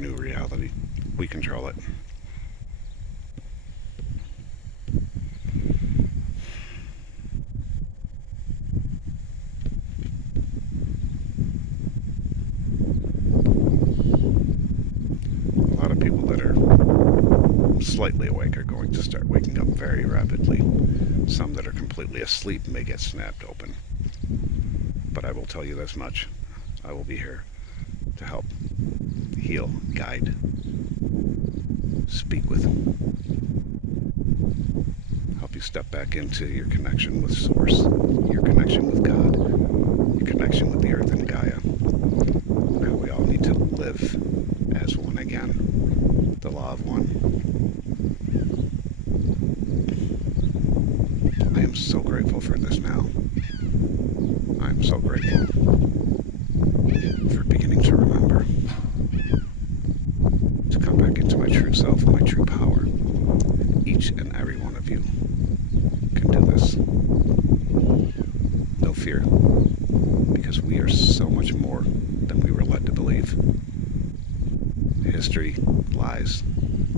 new reality. We control it. A lot of people that are slightly awake are going to start waking up very rapidly. Some that are completely asleep may get snapped open. But I will tell you this much. I will be here to help, heal, guide, speak with, help you step back into your connection with Source, your connection with God, your connection with the Earth and Gaia. Now we all need to live as one again, the law of one. I am so grateful for this now. I am so grateful for beginning to remember to come back into my true self and my true power. Each and every one of you can do this. No fear, because we are so much more than we were led to believe. History lies.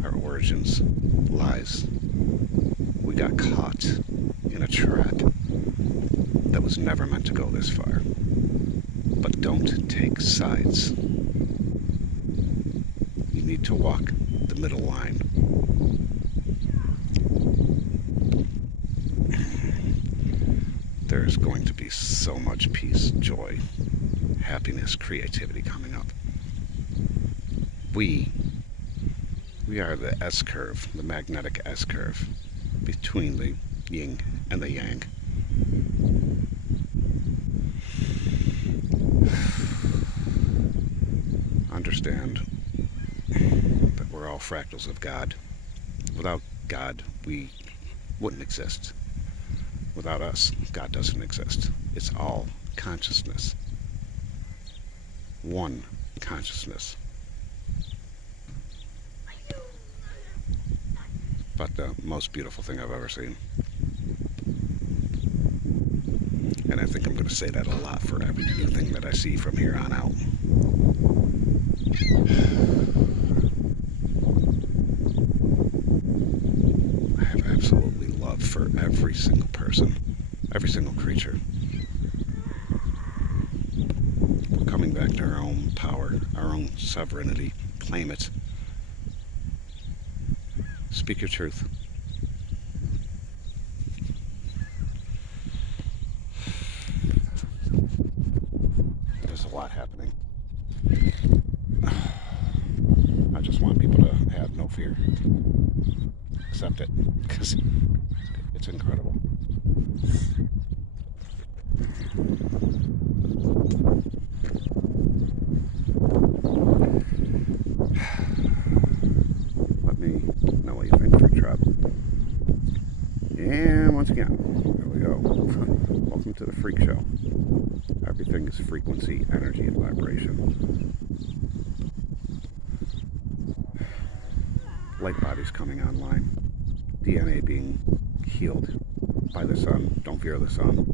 Our origins lies. We got caught in a trap that was never meant to go this far. But don't take sides. You need to walk the middle line. There's going to be so much peace, joy, happiness, creativity coming up. We are the S-curve, the magnetic S-curve between the yin and the yang. Understand that we're all fractals of God. Without God, we wouldn't exist. Without us, God doesn't exist. It's all consciousness. One consciousness. But the most beautiful thing I've ever seen. And I think I'm going to say that a lot for every new thing that I see from here on out. I have absolutely love for every single person, every single creature. We're coming back to our own power, our own sovereignty. Claim it. Speak your truth. There's a lot happening. I just want people to have no fear. Accept it, because it's incredible. Let me know what you think, Freak Trap. And once again, there we go. Welcome to the Freak Show. Everything is frequency, energy, and vibration. Light bodies coming online. DNA being healed by the sun. Don't fear the sun.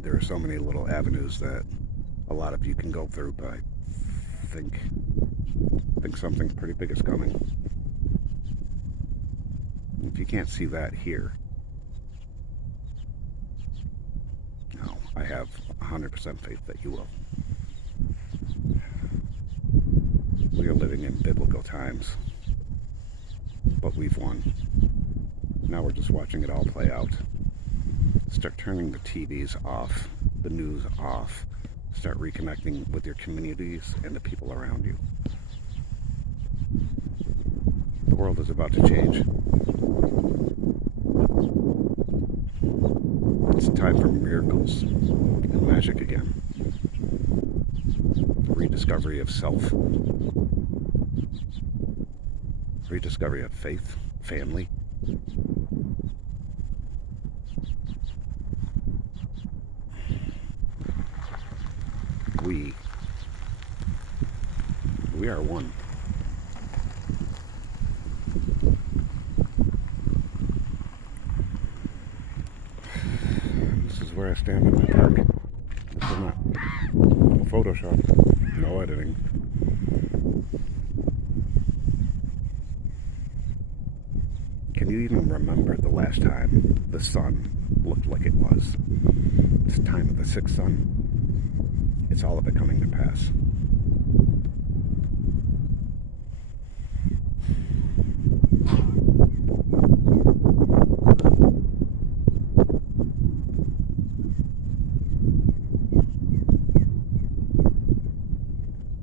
There are so many little avenues that a lot of you can go through, but I think something pretty big is coming. If you can't see that here, no, I have 100% faith that you will. We are living in biblical times, but we've won. Now we're just watching it all play out. Start turning the TVs off, the news off. Start reconnecting with your communities and the people around you. The world is about to change. It's time for miracles and magic again. Rediscovery of self. Rediscovery of faith, family. We are one. This is where I stand in my park. This is not Photoshop. No editing. Can you even remember the last time the sun looked like it was? It's time of the sixth sun. It's all of it coming to pass.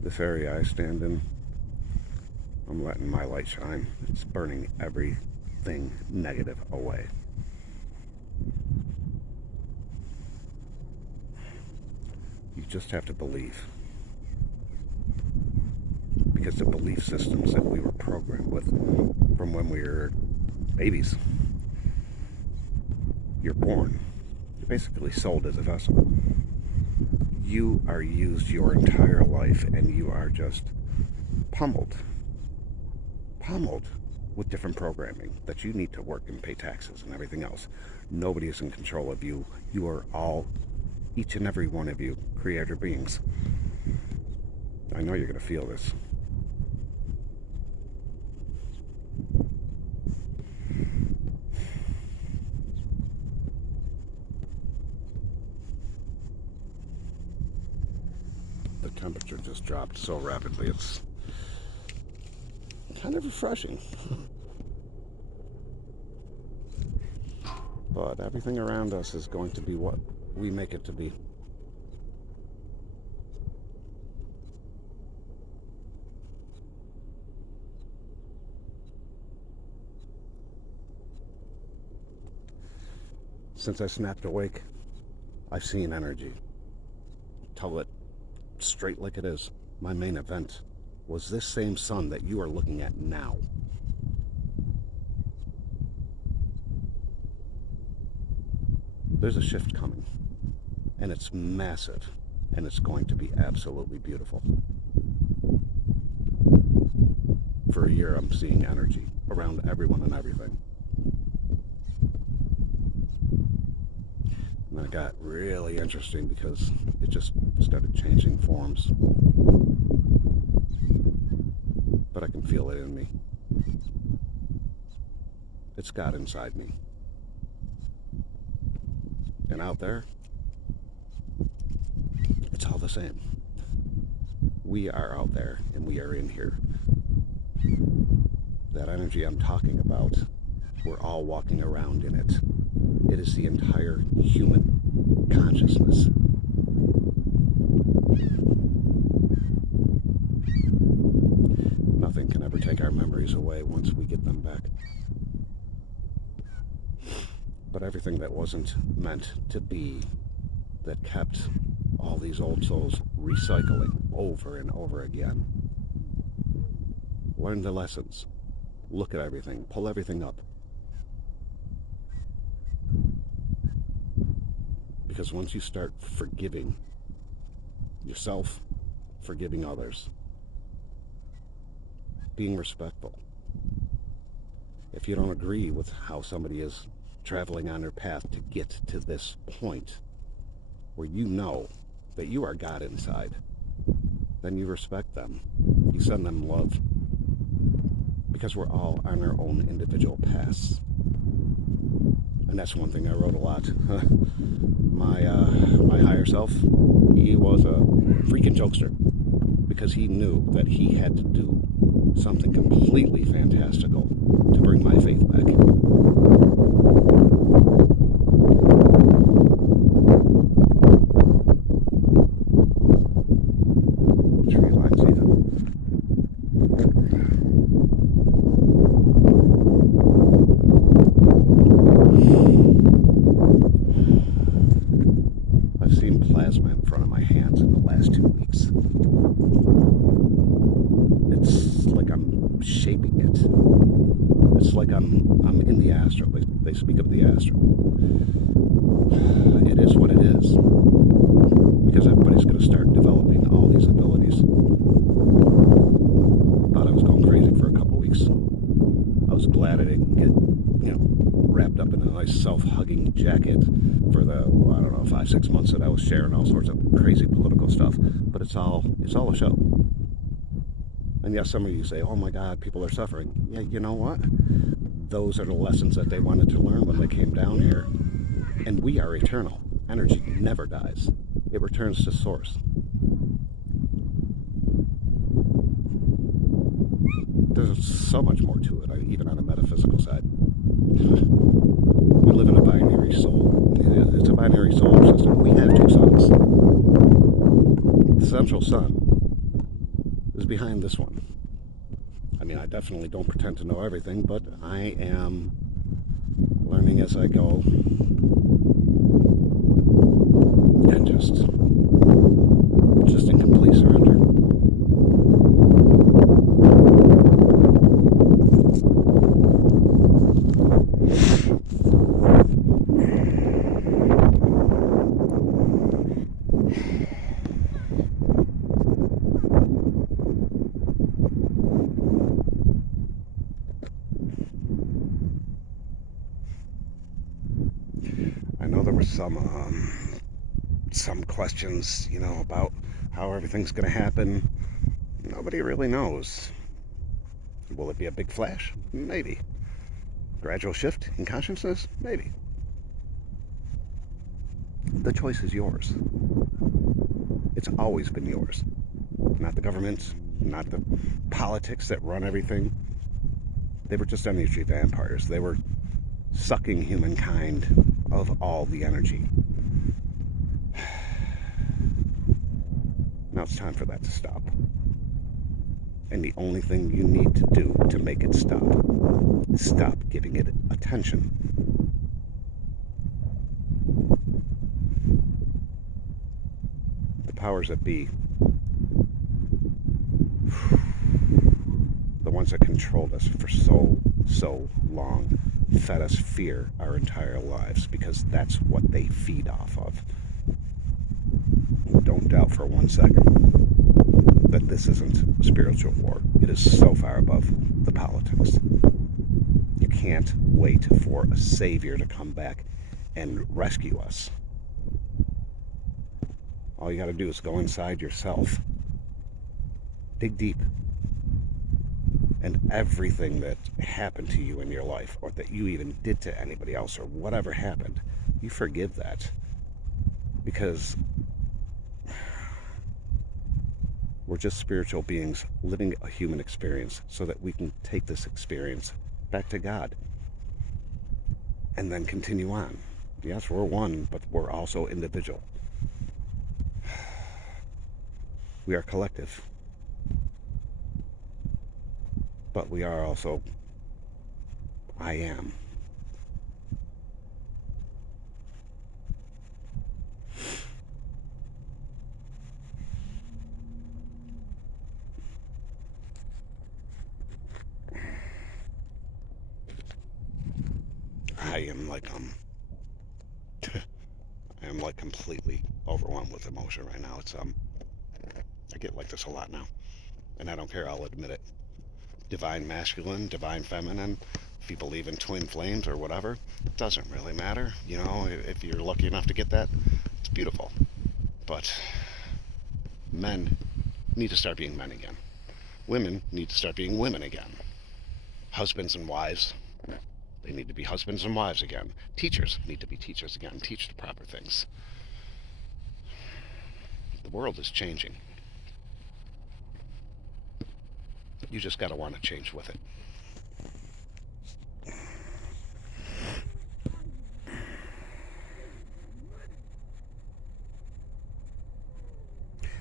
This area I stand in, I'm letting my light shine. It's burning everything negative away. You just have to believe. Because the belief systems that we were programmed with from when we were babies, you're born. You're basically sold as a vessel. You are used your entire life and you are just pummeled with different programming that you need to work and pay taxes and everything else. Nobody is in control of you. You are all, each and every one of you, creator beings. I know you're going to feel this. The temperature just dropped so rapidly, it's kind of refreshing. But everything around us is going to be what we make it to be. Since I snapped awake, I've seen energy. Tell it straight like it is. My main event was this same sun that you are looking at now. There's a shift coming, and it's massive, and it's going to be absolutely beautiful. For a year, I'm seeing energy around everyone and everything. And then it got really interesting because it just started changing forms. But I can feel it in me. It's God inside me. And out there, it's all the same. We are out there and we are in here. That energy I'm talking about, we're all walking around in it. It is the entire human consciousness. Nothing can ever take our memories away once we get them back. But everything that wasn't meant to be, that kept all these old souls recycling over and over again. Learn the lessons. Look at everything. Pull everything up. Because once you start forgiving yourself, forgiving others, being respectful. If you don't agree with how somebody is traveling on their path to get to this point where you know that you are God inside, then you respect them. You send them love. Because we're all on our own individual paths. And that's one thing I wrote a lot. My higher self, he was a freaking jokester. Because he knew that he had to do something completely fantastical to bring my faith back. Tree lines even. I've seen plasma in front of my hands in the last 2 weeks. It's like I'm shaping it. It's like I'm in the astral. They speak of the astral. It is what it is. Because everybody's going to start developing all these abilities. Thought I was going crazy for a couple weeks. I was glad I didn't get, wrapped up in a nice self-hugging jacket for the, I don't know, 5-6 months that I was sharing all sorts of crazy political stuff. But it's all a show. And yes, some of you say, oh my God, people are suffering. Yeah, you know what? Those are the lessons that they wanted to learn when they came down here. And we are eternal. Energy never dies. It returns to source. There's so much more to it, even on a metaphysical side. We live in a binary soul. It's a binary solar system. We have two suns. The central sun is behind this one. I mean, I definitely don't pretend to know everything, but I am learning as I go, and just in complete surrender. I know there were some questions, about how everything's going to happen. Nobody really knows. Will it be a big flash? Maybe. Gradual shift in consciousness? Maybe. The choice is yours. It's always been yours. Not the government, not the politics that run everything. They were just energy vampires. They were sucking humankind of all the energy. Now it's time for that to stop. And the only thing you need to do to make it stop is stop giving it attention. The powers that be, the ones that controlled us for so long, fed us fear our entire lives because that's what they feed off of. Don't doubt for 1 second that this isn't a spiritual war. It is so far above the politics. You can't wait for a savior to come back and rescue us. All you got to do is go inside yourself, dig deep, and everything that happened to you in your life, or that you even did to anybody else, or whatever happened, you forgive that. Because we're just spiritual beings living a human experience so that we can take this experience back to God and then continue on. Yes, we're one, but we're also individual. We are collective. But we are also I am. I am like I am like completely overwhelmed with emotion right now. It's I get like this a lot now, and I don't care. I'll admit it. Divine masculine, divine feminine. If you believe in twin flames or whatever, it doesn't really matter. If you're lucky enough to get that, it's beautiful. But men need to start being men again. Women need to start being women again. Husbands and wives, they need to be husbands and wives again. Teachers need to be teachers again. Teach the proper things. The world is changing. You just got to want to change with it.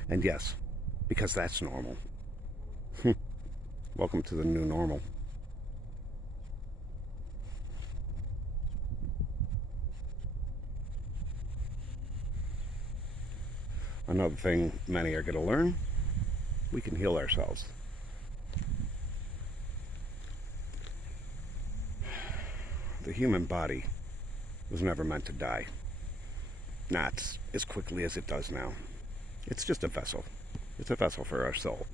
And yes, because that's normal. Welcome to the new normal. Another thing many are going to learn, we can heal ourselves. The human body was never meant to die. Not as quickly as it does now. It's just a vessel. It's a vessel for our soul.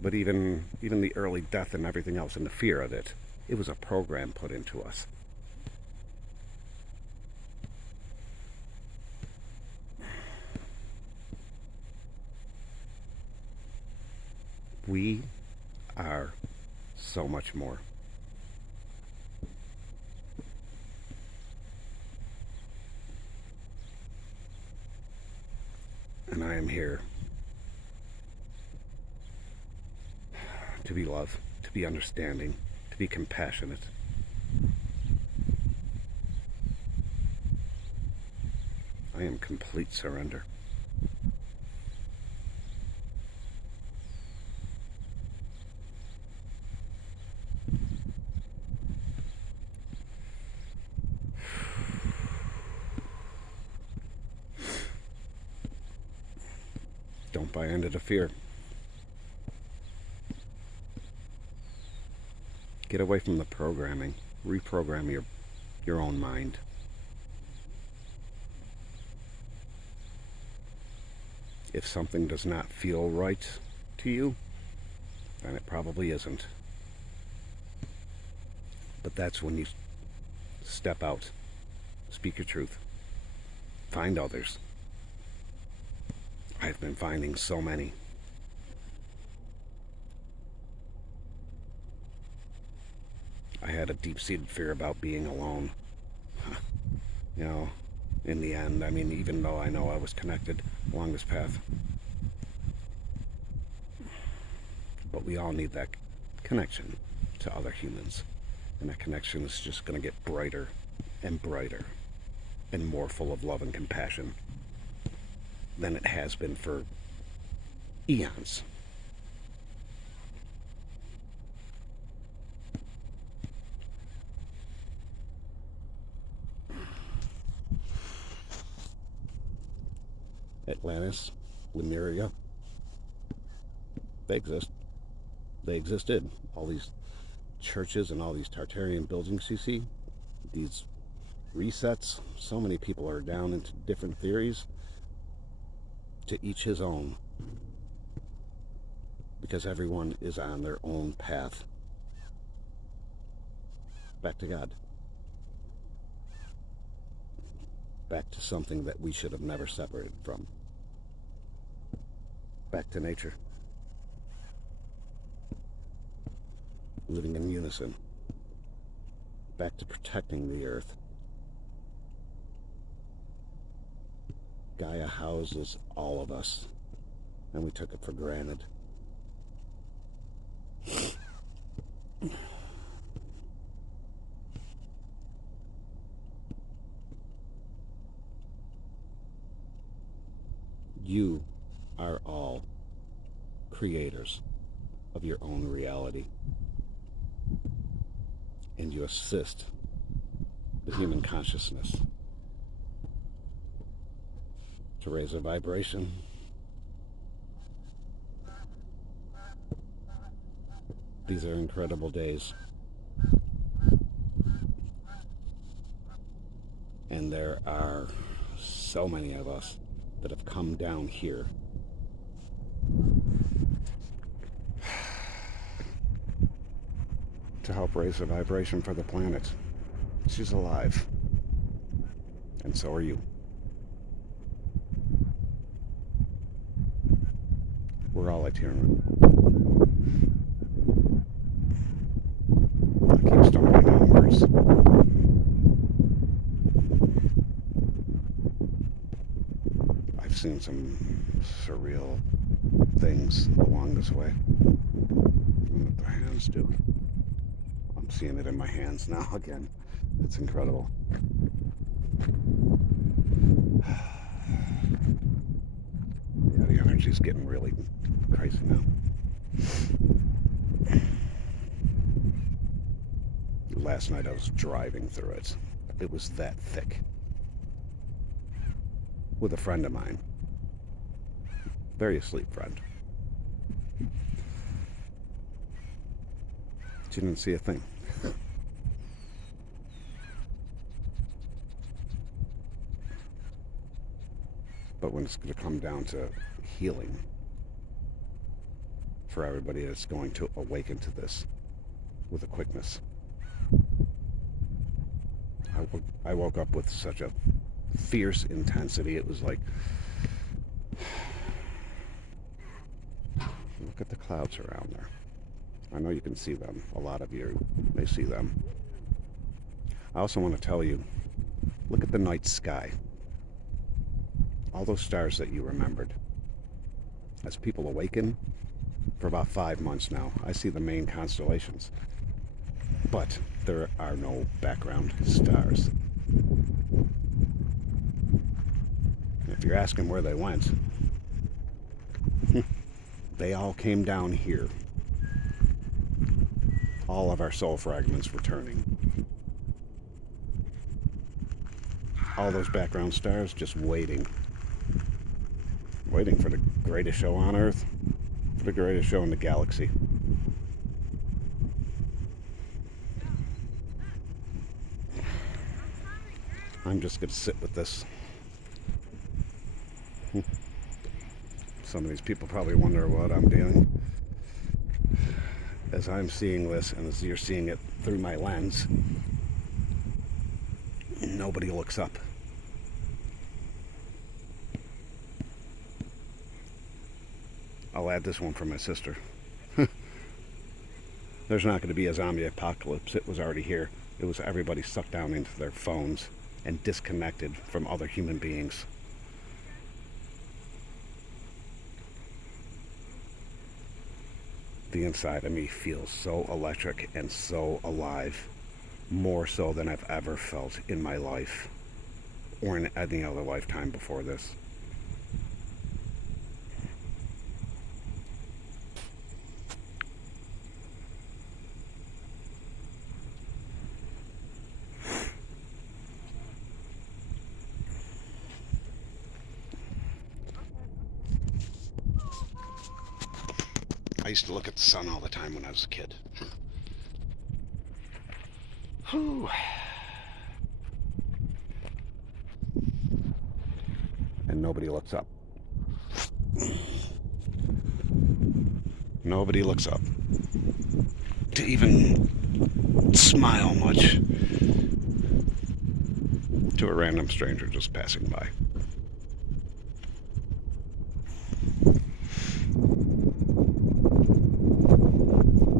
But even the early death and everything else and the fear of it, it was a program put into us. We are so much more. And I am here to be love, to be understanding, to be compassionate. I am complete surrender. Don't buy into the fear. Get away from the programming. Reprogram your own mind. If something does not feel right to you, then it probably isn't. But that's when you step out, speak your truth, find others. I've been finding so many. I had a deep-seated fear about being alone. You know, in the end, I mean, even though I know I was connected along this path. But we all need that connection to other humans. And that connection is just going to get brighter and brighter and more full of love and compassion than it has been for eons. Atlantis, Lemuria, they exist. They existed. All these churches and all these Tartarian buildings you see, these resets, so many people are down into different theories. To each his own, because everyone is on their own path back to God, back to something that we should have never separated from, back to nature, living in unison, back to protecting the earth. Gaia houses all of us, and we took it for granted. You are all creators of your own reality, and you assist the human consciousness to raise a vibration. These are incredible days. And there are so many of us that have come down here to help raise a vibration for the planet. She's alive. And so are you. We're all Eternian. I keep stumbling on words. I've seen some surreal things along this way. What the hands do. I'm seeing it in my hands now again. It's incredible. Yeah, the energy's getting really crazy now. Last night I was driving through it. It was that thick. With a friend of mine. Very asleep friend. She didn't see a thing. But when it's going to come down to healing for everybody that's going to awaken to this with a quickness. I woke up with such a fierce intensity. It was like Look at the clouds around there. I know you can see them. A lot of you may see them. I also want to tell you, look at the night sky. All those stars that you remembered. As people awaken, for about 5 months now, I see the main constellations. But there are no background stars. If you're asking where they went, they all came down here. All of our soul fragments returning. All those background stars just waiting. Waiting for the greatest show on Earth. For the greatest show in the galaxy. I'm just going to sit with this. Some of these people probably wonder what I'm doing. As I'm seeing this, and as you're seeing it through my lens, nobody looks up. I'll add this one for my sister. There's not going to be a zombie apocalypse. It was already here. It was everybody sucked down into their phones and disconnected from other human beings. The inside of me feels so electric and so alive, more so than I've ever felt in my life or in any other lifetime before this. I used to look at the sun all the time when I was a kid. Whew. And nobody looks up. Nobody looks up to even smile much to a random stranger just passing by.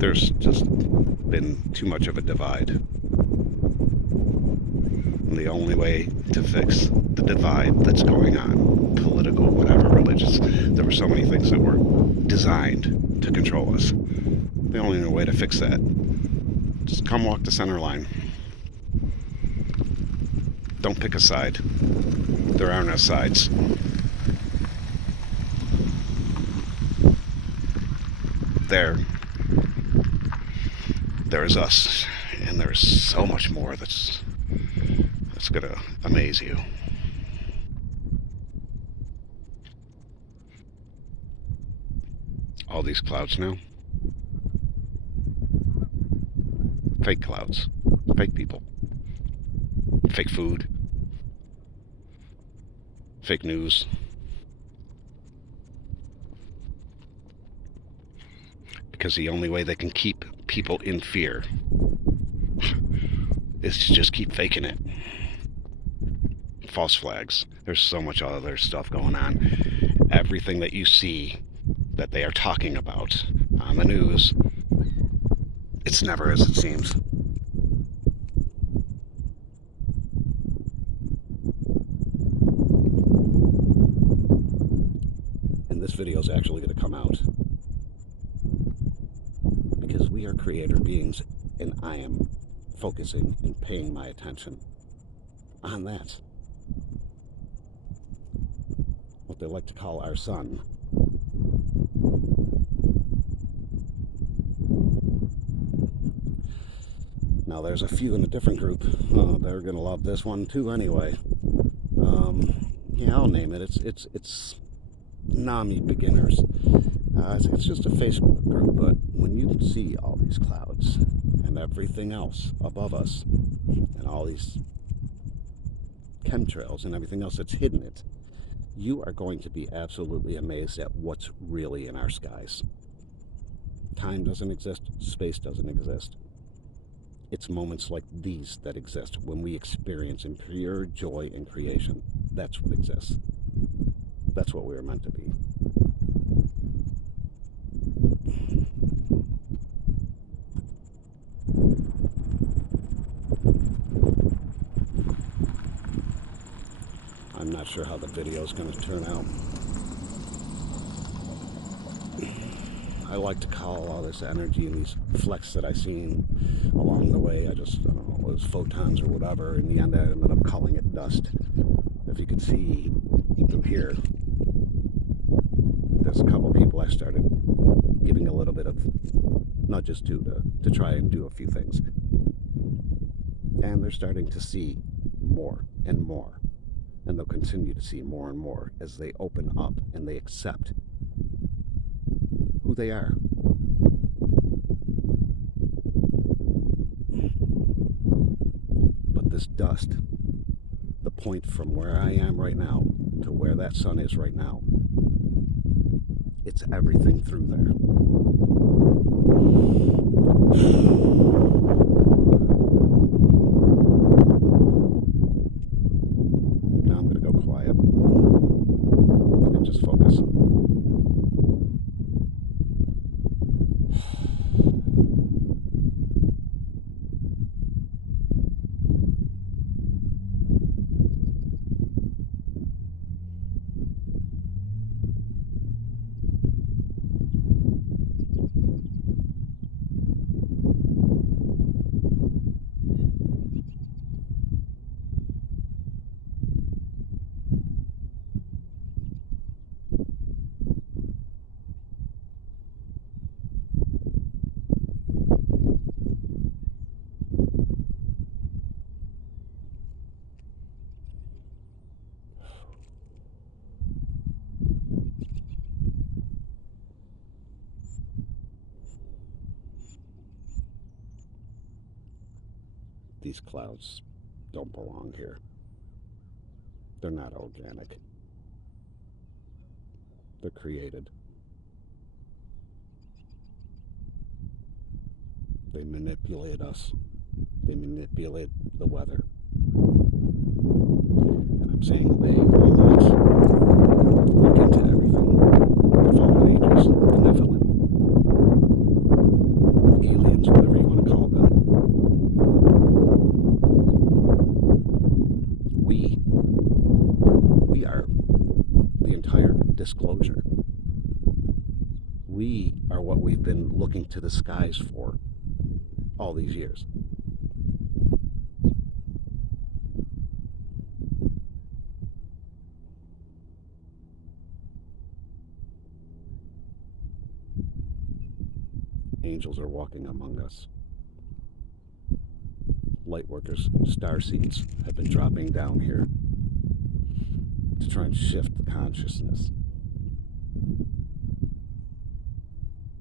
There's just been too much of a divide. And the only way to fix the divide that's going on, political, whatever, religious, there were so many things that were designed to control us. The only way to fix that, just come walk the center line. Don't pick a side. There are no sides. There is us, and there's so much more that's gonna amaze you. All these clouds now. Fake clouds. Fake people. Fake food. Fake news. Because the only way they can keep people in fear is to just keep faking it. False flags. There's so much other stuff going on. Everything that you see that they are talking about on the news, it's never as it seems. And this video is actually going to come out because we are creator beings, and I am focusing and paying my attention on that. What they like to call our sun. Now there's a few in a different group. They're gonna love this one too anyway. Yeah, I'll name it. It's NAMI beginners. It's just a Facebook group, but when you see all these clouds and everything else above us, and all these chemtrails and everything else that's hidden it, you are going to be absolutely amazed at what's really in our skies. Time doesn't exist, space doesn't exist. It's moments like these that exist when we experience in pure joy and creation. That's what exists. That's what we were meant to be. not sure how the video is going to turn out. I like to call all this energy and these flecks that I seen along the way, I don't know, it was photons or whatever. In the end, I ended up calling it dust. If you could see through here, there's a couple people I started giving a little bit of nudges to try and do a few things. And they're starting to see more and more. And they'll continue to see more and more as they open up and they accept who they are. But this dust, the point from where I am right now to where that sun is right now, it's everything through there. Now I'm going to go quiet and just focus. These clouds don't belong here. They're not organic. They're created. They manipulate us. They manipulate the weather. And I'm saying they all that look into everything. The fallen angels, the Nephilim, aliens, whatever you want to call them. We are the entire disclosure. We are what we've been looking to the skies for all these years. Angels are walking among us. Lightworkers, starseeds have been dropping down here to try and shift the consciousness.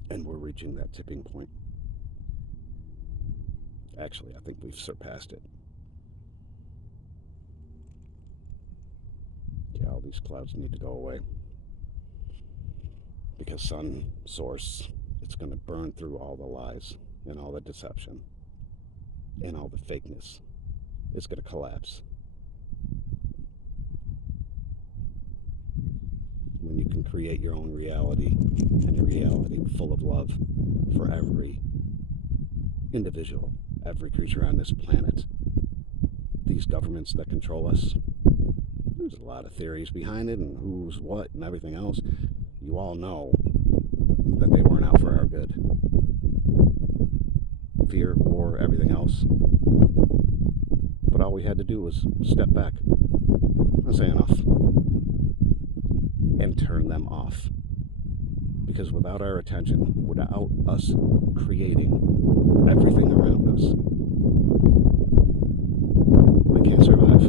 And we're reaching that tipping point. Actually, I think we've surpassed it. Yeah, all these clouds need to go away. Because sun source, it's going to burn through all the lies and all the deception and all the fakeness. It's going to collapse. When you can create your own reality, and a reality full of love for every individual, every creature on this planet. These governments that control us, there's a lot of theories behind it and who's what and everything else. You all know that they weren't out for our good. Fear, war, everything else. But all we had to do was step back and say enough and turn them off. Because without our attention, without us creating everything around us, they can't survive.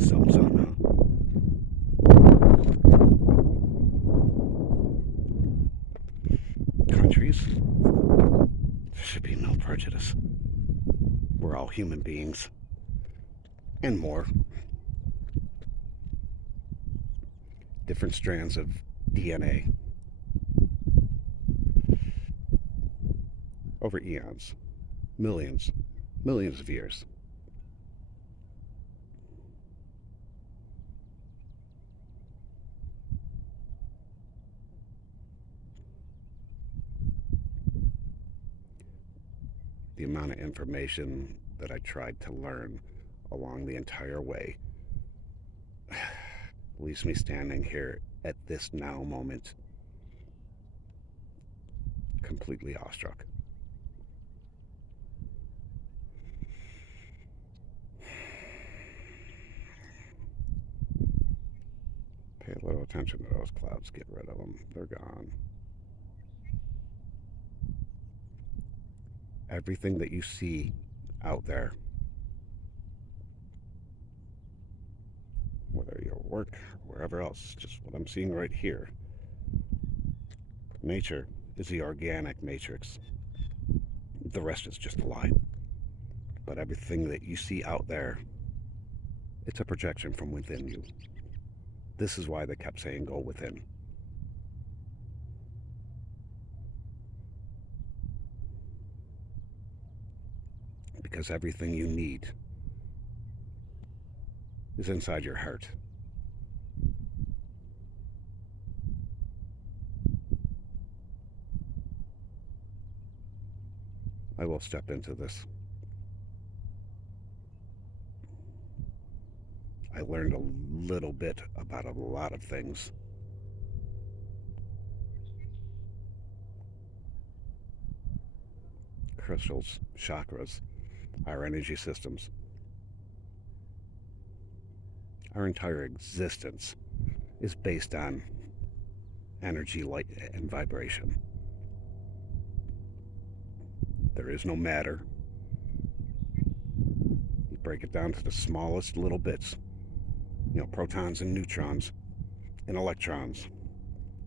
Some sun, huh? Countries? There should be no prejudice. We're all human beings. And more. Different strands of DNA. Over eons. Millions of years. the amount of information that I tried to learn along the entire way leaves me standing here at this now moment completely awestruck. Pay a little attention to those clouds. Get rid of them. They're gone. Everything that you see out there, whether you're at work or wherever else, just what I'm seeing right here. Nature is the organic matrix. The rest is just a lie. But everything that you see out there, it's a projection from within you. This is why they kept saying go within. Because everything you need is inside your heart. I will step into this. I learned a little bit about a lot of things. Crystals, chakras, our energy systems. Our entire existence is based on energy, light, and vibration. There is no matter. You break it down to the smallest little bits. Protons and neutrons and electrons.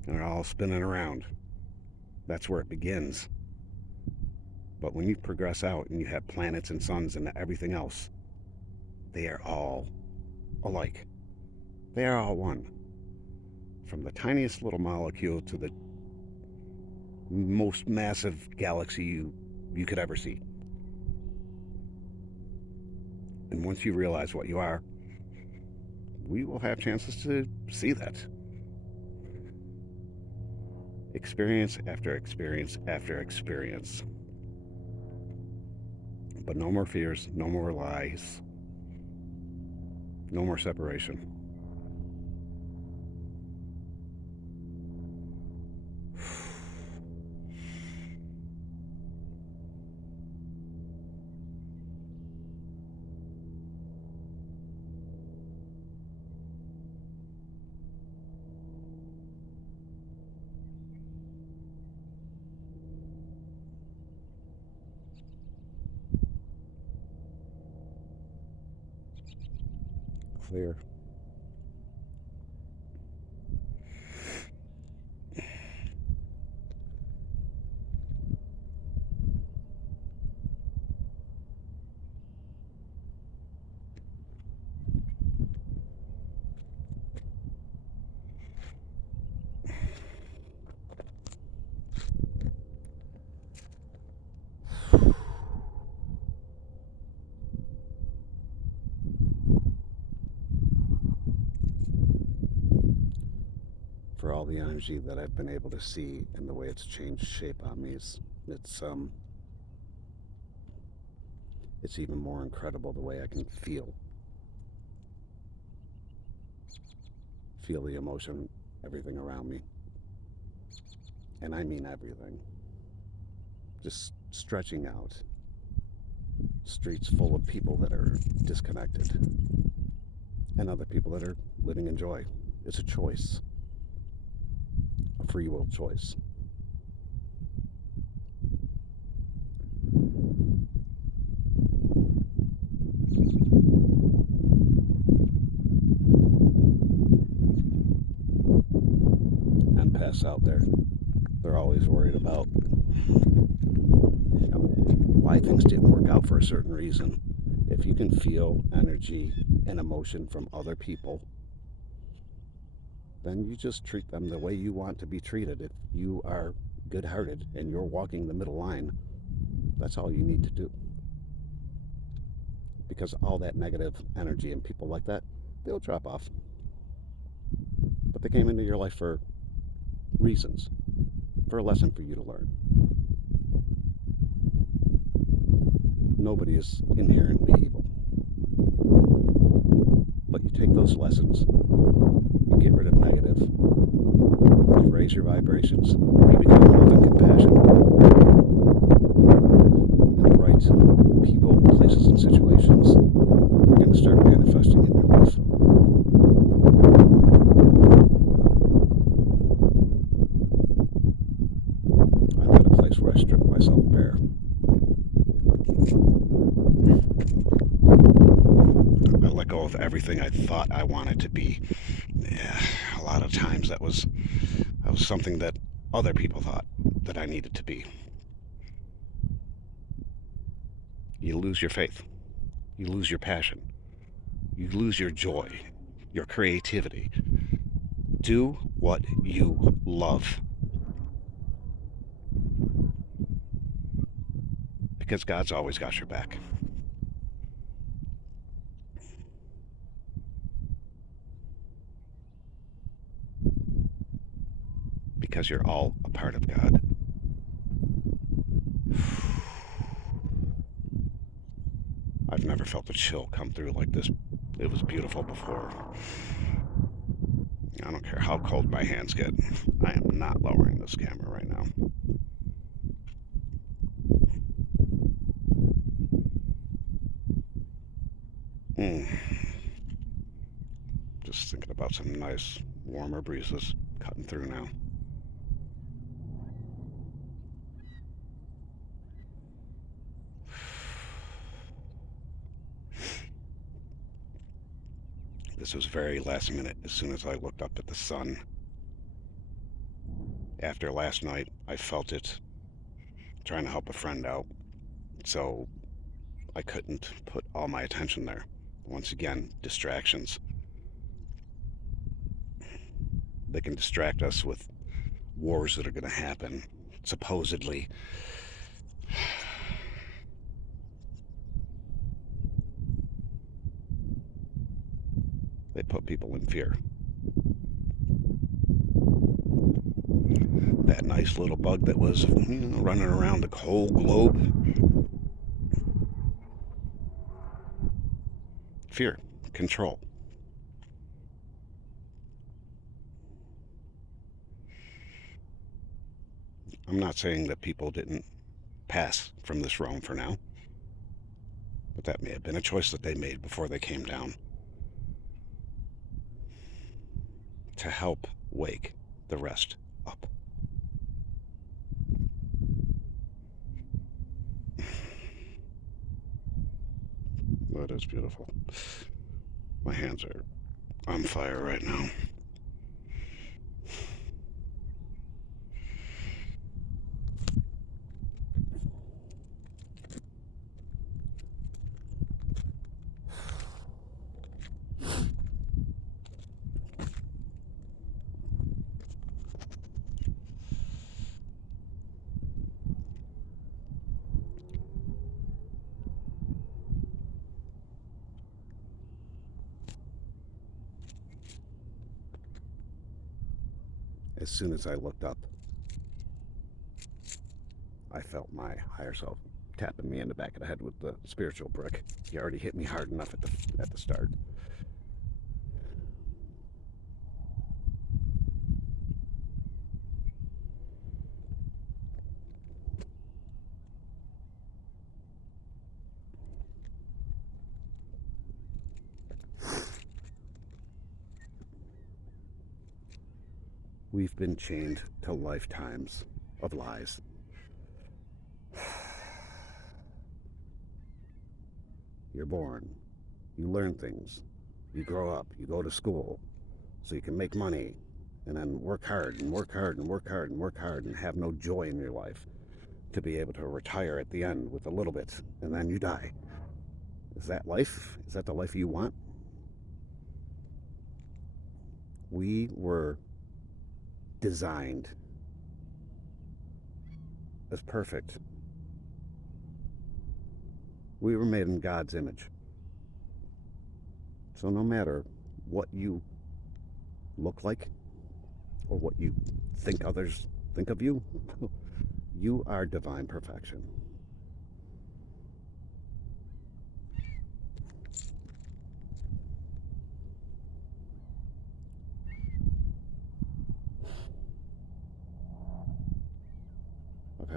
And they're all spinning around. That's where it begins. But when you progress out and you have planets and suns and everything else, they are all alike. They are all one. From the tiniest little molecule to the most massive galaxy you could ever see. And once you realize what you are, we will have chances to see that. Experience after experience after experience. But no more fears, no more lies, no more separation. Clear. For all the energy that I've been able to see and the way it's changed shape on me, it's even more incredible the way I can feel the emotion, everything around me. And I mean everything. Just stretching out. Streets full of people that are disconnected. And other people that are living in joy. It's a choice. A free will choice. Empaths out there, they're always worried about why things didn't work out for a certain reason. If you can feel energy and emotion from other people, then you just treat them the way you want to be treated. If you are good-hearted and you're walking the middle line, that's all you need to do. Because all that negative energy and people like that, they'll drop off. But they came into your life for reasons, for a lesson for you to learn. Nobody is inherently evil. But you take those lessons, you get rid of negative, you raise your vibrations, you become love and compassion, and the right people, places, and situations are going to start manifesting in your life. I'm at a place where I strip myself bare. I let go of everything I thought I wanted to be. Yeah, a lot of times that was something that other people thought that I needed to be. You lose your faith. You lose your passion. You lose your joy, your creativity. Do what you love. Because God's always got your back. Because you're all a part of God. I've never felt a chill come through like this. It was beautiful before. I don't care how cold my hands get. I am not lowering this camera right now. Just thinking about some nice, warmer breezes cutting through now. This was very last minute. As soon as I looked up at the sun, after last night, I felt it trying to help a friend out. So I couldn't put all my attention there. Once again, distractions. They can distract us with wars that are going to happen, supposedly. They put people in fear. That nice little bug that was running around the whole globe. Fear, control. I'm not saying that people didn't pass from this realm for now, but that may have been a choice that they made before they came down to help wake the rest up. That is beautiful. My hands are on fire right now. As soon as I looked up, I felt my higher self tapping me in the back of the head with the spiritual brick. He already hit me hard enough at the start. We've been chained to lifetimes of lies. You're born, you learn things, you grow up, you go to school so you can make money, and then work hard and work hard and work hard and work hard and have no joy in your life to be able to retire at the end with a little bit, and then you die. Is that life? Is that the life you want? We were designed as perfect. We were made in God's image. So no matter what you look like or what you think others think of you, you are divine perfection.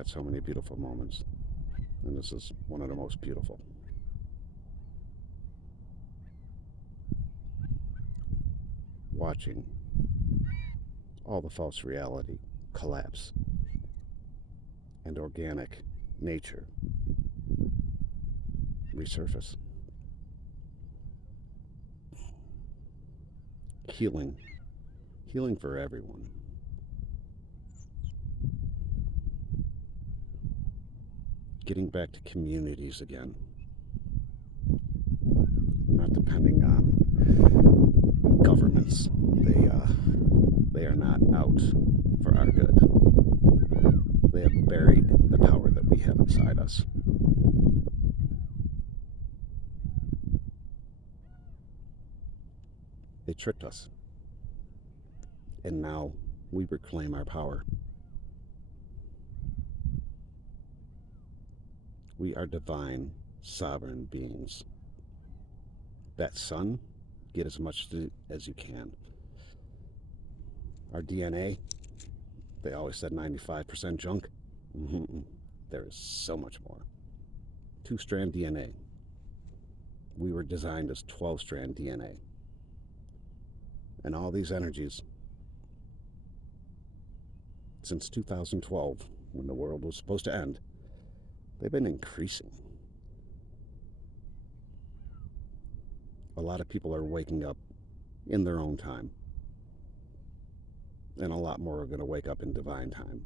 had so many beautiful moments, and this is one of the most beautiful. Watching all the false reality collapse and organic nature resurface. Healing. Healing for everyone. Getting back to communities again. Not depending on governments. They are not out for our good. They have buried the power that we have inside us. They tricked us. And now we reclaim our power. We are divine, sovereign beings. That sun, get as much as you can. Our DNA, they always said 95% junk. There is so much more. 2-strand DNA. We were designed as 12-strand DNA. And all these energies, since 2012, when the world was supposed to end, they've been increasing. A lot of people are waking up in their own time. And a lot more are going to wake up in divine time.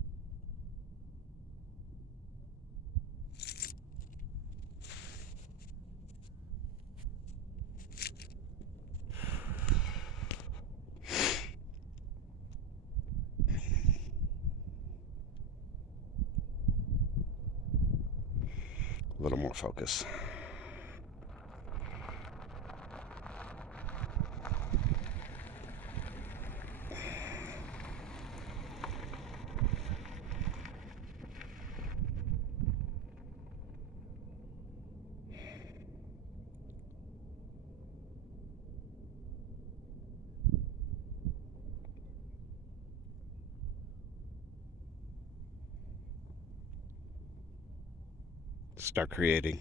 A little more focus. Start creating.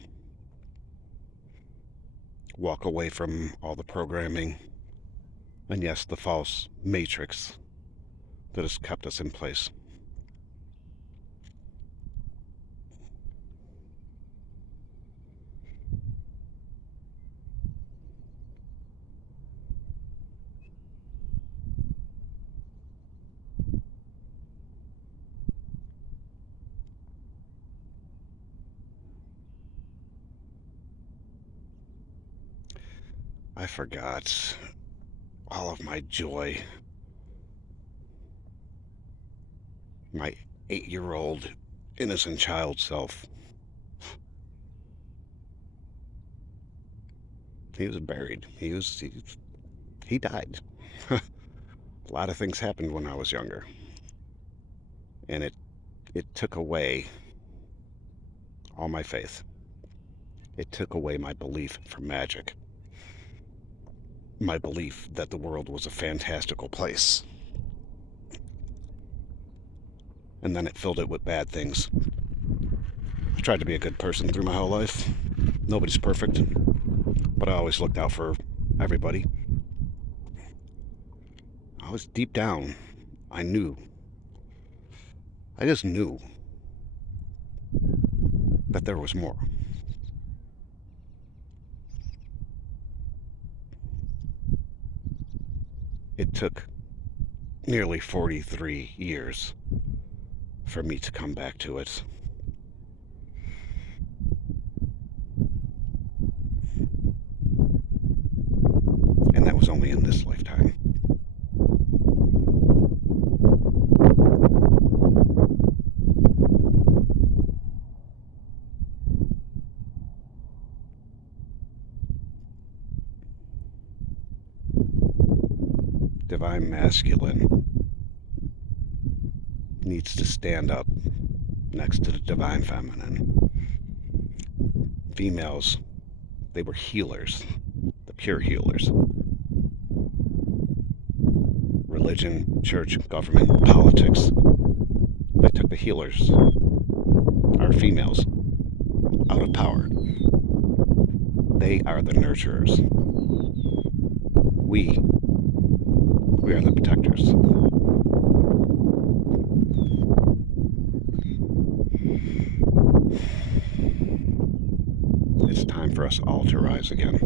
Walk away from all the programming. And yes, the false matrix that has kept us in place. I forgot all of my joy. My 8-year-old innocent child self. He was buried. He died. A lot of things happened when I was younger. And it took away all my faith. It took away my belief for magic. My belief that the world was a fantastical place. And then it filled it with bad things. I tried to be a good person through my whole life. Nobody's perfect, but I always looked out for everybody. I was deep down, I just knew that there was more. It took nearly 43 years for me to come back to it. And that was only in this lifetime. Divine masculine needs to stand up next to the divine feminine. Females, they were healers, the pure healers. Religion, church, government, politics, they took the healers are females out of power. They are the nurturers. We are the protectors. It's time for us all to rise again.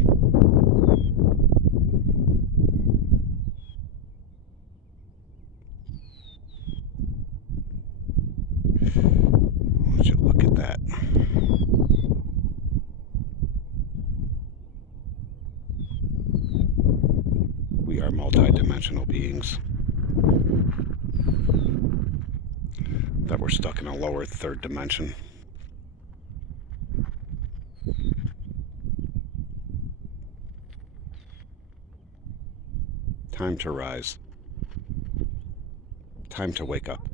Would you look at that? We are multi-dimensional beings that were stuck in a lower third dimension. Time to rise. Time to wake up.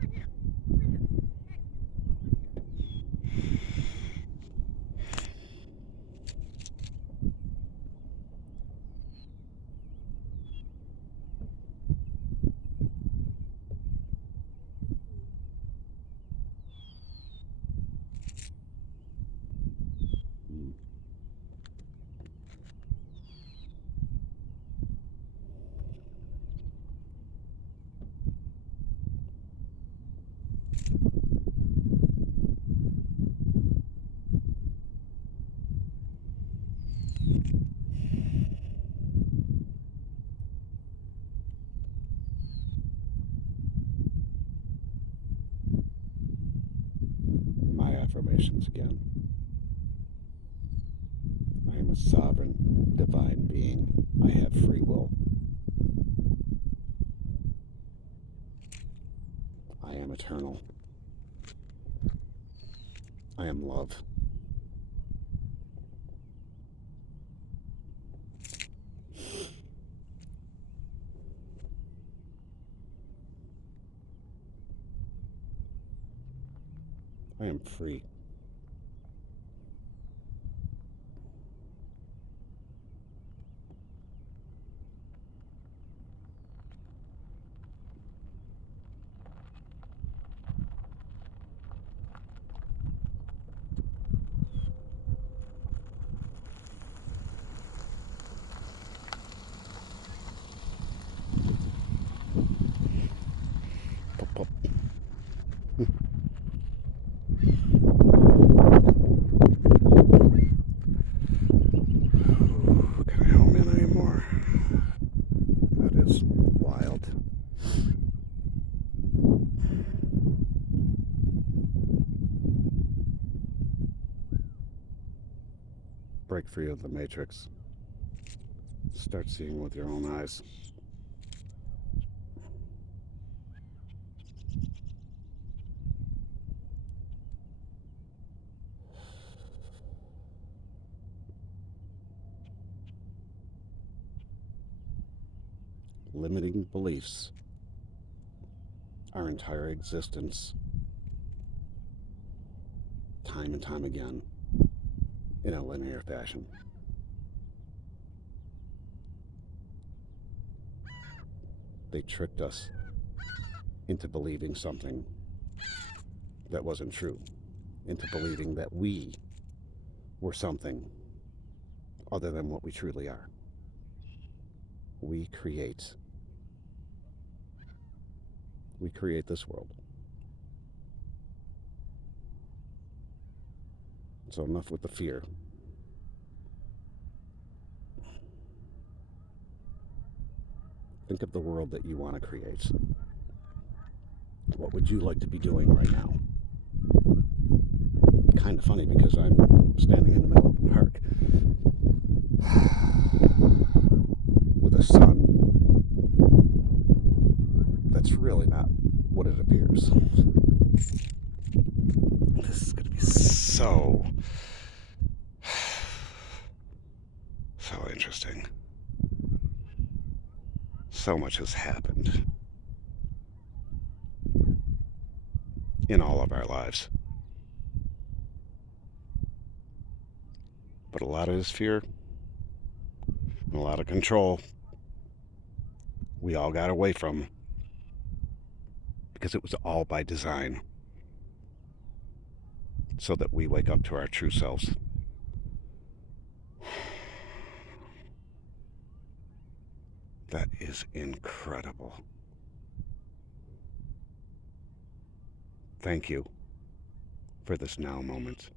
My affirmations again. I am a sovereign, divine being. I have free will. I am eternal. I am love. I am free. Pop, pop. Can I home in anymore? That is wild. Break free of the matrix. Start seeing with your own eyes. Limiting beliefs, our entire existence, time and time again, in a linear fashion. They tricked us into believing something that wasn't true, into believing that we were something other than what we truly are. We create this world. So enough with the fear. Think of the world that you want to create. What would you like to be doing right now? Kind of funny because I'm standing in the middle of the park with a sun that's really not what it appears. This is going to be so interesting. So much has happened in all of our lives. But a lot of it is fear and a lot of control we all got away from because it was all by design. so that we wake up to our true selves. That is incredible. Thank you for this now moment.